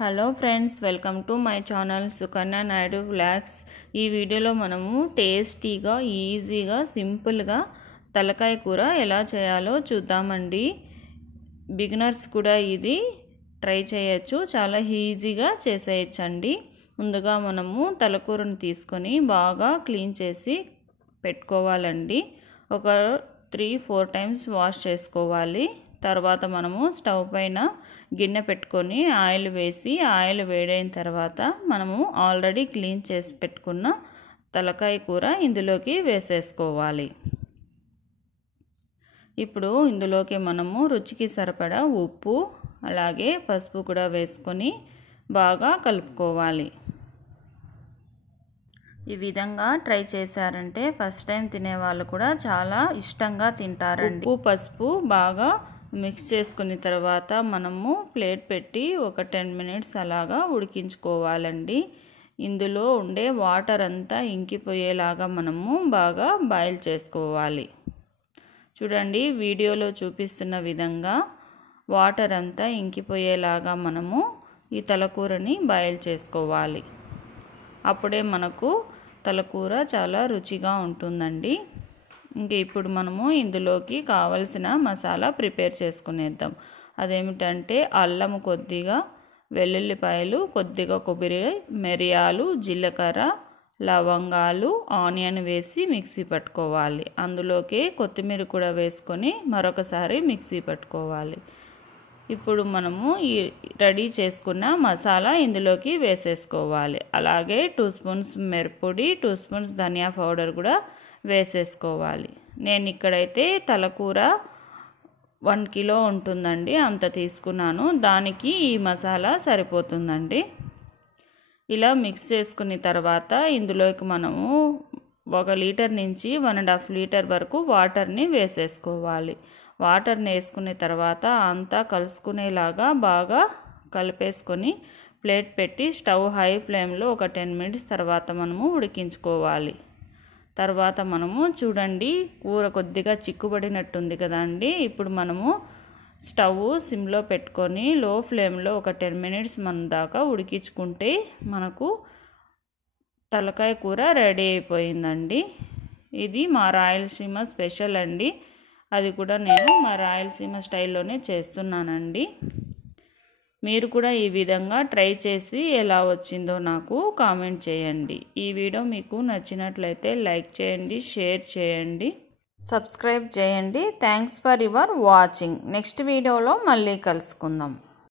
Hello friends, welcome to my channel Sukanya Naidu vlogs. ఈ వీడియోలో మనము టేస్టీగా, ఈజీగా, సింపుల్గా తలకాయ కూర ఎలా చేయాలో చూద్దామండి. బిగినర్స్ కూడా ఇది ట్రై చేయొచ్చు, చాలా ఈజీగా చేసేయచ్చండి. ముందుగా మనము తలకూరను తీసుకొని బాగా క్లీన్ చేసి పెట్టుకోవాలండి. ఒక 3-4 టైమ్స్ వాష్ చేసుకోవాలి. తర్వాత మనము స్టవ్ పైన గిన్నె పెట్టుకొని ఆయిల్ వేసి, ఆయిల్ వేడైన తర్వాత మనము ఆల్రెడీ క్లీన్ చేసి పెట్టుకున్న తలకాయ కూర ఇందులోకి వేసేసుకోవాలి. ఇప్పుడు ఇందులోకి మనము రుచికి సరిపడా ఉప్పు అలాగే పసుపు కూడా వేసుకొని బాగా కలుపుకోవాలి. ఈ విధంగా ట్రై చేశారంటే ఫస్ట్ టైం తినేవాళ్ళు కూడా చాలా ఇష్టంగా తింటారండి. ఉప్పు పసుపు బాగా మిక్స్ చేసుకున్న తర్వాత మనము ప్లేట్ పెట్టి ఒక 10 మినిట్స్ అలాగా ఉడికించుకోవాలండి. ఇందులో ఉండే వాటర్ అంతా ఇంకిపోయేలాగా మనము బాగా బాయిల్ చేసుకోవాలి. చూడండి, వీడియోలో చూపిస్తున్న విధంగా వాటర్ అంతా ఇంకిపోయేలాగా మనము ఈ తలకూరని బాయిల్ చేసుకోవాలి. అప్పుడే మనకు తలకూర చాలా రుచిగా ఉంటుందండి. ఇంక ఇప్పుడు మనము ఇందులోకి కావలసిన మసాలా ప్రిపేర్ చేసుకునేద్దాం. అదేమిటంటే అల్లం కొద్దిగా, వెల్లుల్లిపాయలు కొద్దిగా, కొబ్బరి, మిరియాలు, జీలకర్ర, లవంగాలు, ఆనియన్ వేసి మిక్సీ పట్టుకోవాలి. అందులోకి కొత్తిమీర కూడా వేసుకొని మరొకసారి మిక్సీ పట్టుకోవాలి. ఇప్పుడు మనము ఈ రెడీ చేసుకున్న మసాలా ఇందులోకి వేసేసుకోవాలి. అలాగే 2 స్పూన్స్ మిరప్పొడి, 2 స్పూన్స్ ధనియా పౌడర్ కూడా వేసేసుకోవాలి. నేను ఇక్కడైతే తలకూర 1 కిలో ఉంటుందండి, అంత తీసుకున్నాను. దానికి ఈ మసాలా సరిపోతుందండి. ఇలా మిక్స్ చేసుకున్న తర్వాత ఇందులోకి మనము 1 లీటర్ నుంచి 1.5 లీటర్ వరకు వాటర్ని వేసేసుకోవాలి. వాటర్ని వేసుకున్న తర్వాత అంతా కలుసుకునేలాగా బాగా కలిపేసుకొని ప్లేట్ పెట్టి స్టవ్ హై ఫ్లేమ్లో ఒక 10 మినిట్స్ తర్వాత మనము ఉడికించుకోవాలి. తర్వాత మనము చూడండి, కూర కొద్దిగా చిక్కుబడినట్టుంది కదండి. ఇప్పుడు మనము స్టవ్ సిమ్లో పెట్టుకొని లో ఫ్లేమ్లో ఒక 10 మినిట్స్ మన దాకా ఉడికించుకుంటే మనకు తలకాయ కూర రెడీ అయిపోయిందండి. ఇది మా రాయలసీమ స్పెషల్ అండి. అది కూడా నేను మా రాయలసీమ స్టైల్లోనే చేస్తున్నానండి. మీరు కూడా ఈ విధంగా ట్రై చేసి ఎలా వచ్చిందో నాకు కామెంట్ చేయండి. ఈ వీడియో మీకు నచ్చినట్లయితే లైక్ చేయండి, షేర్ చేయండి, సబ్స్క్రైబ్ చేయండి. Thanks for your watching. Next వీడియోలో మళ్ళీ కలుసుకుందాం.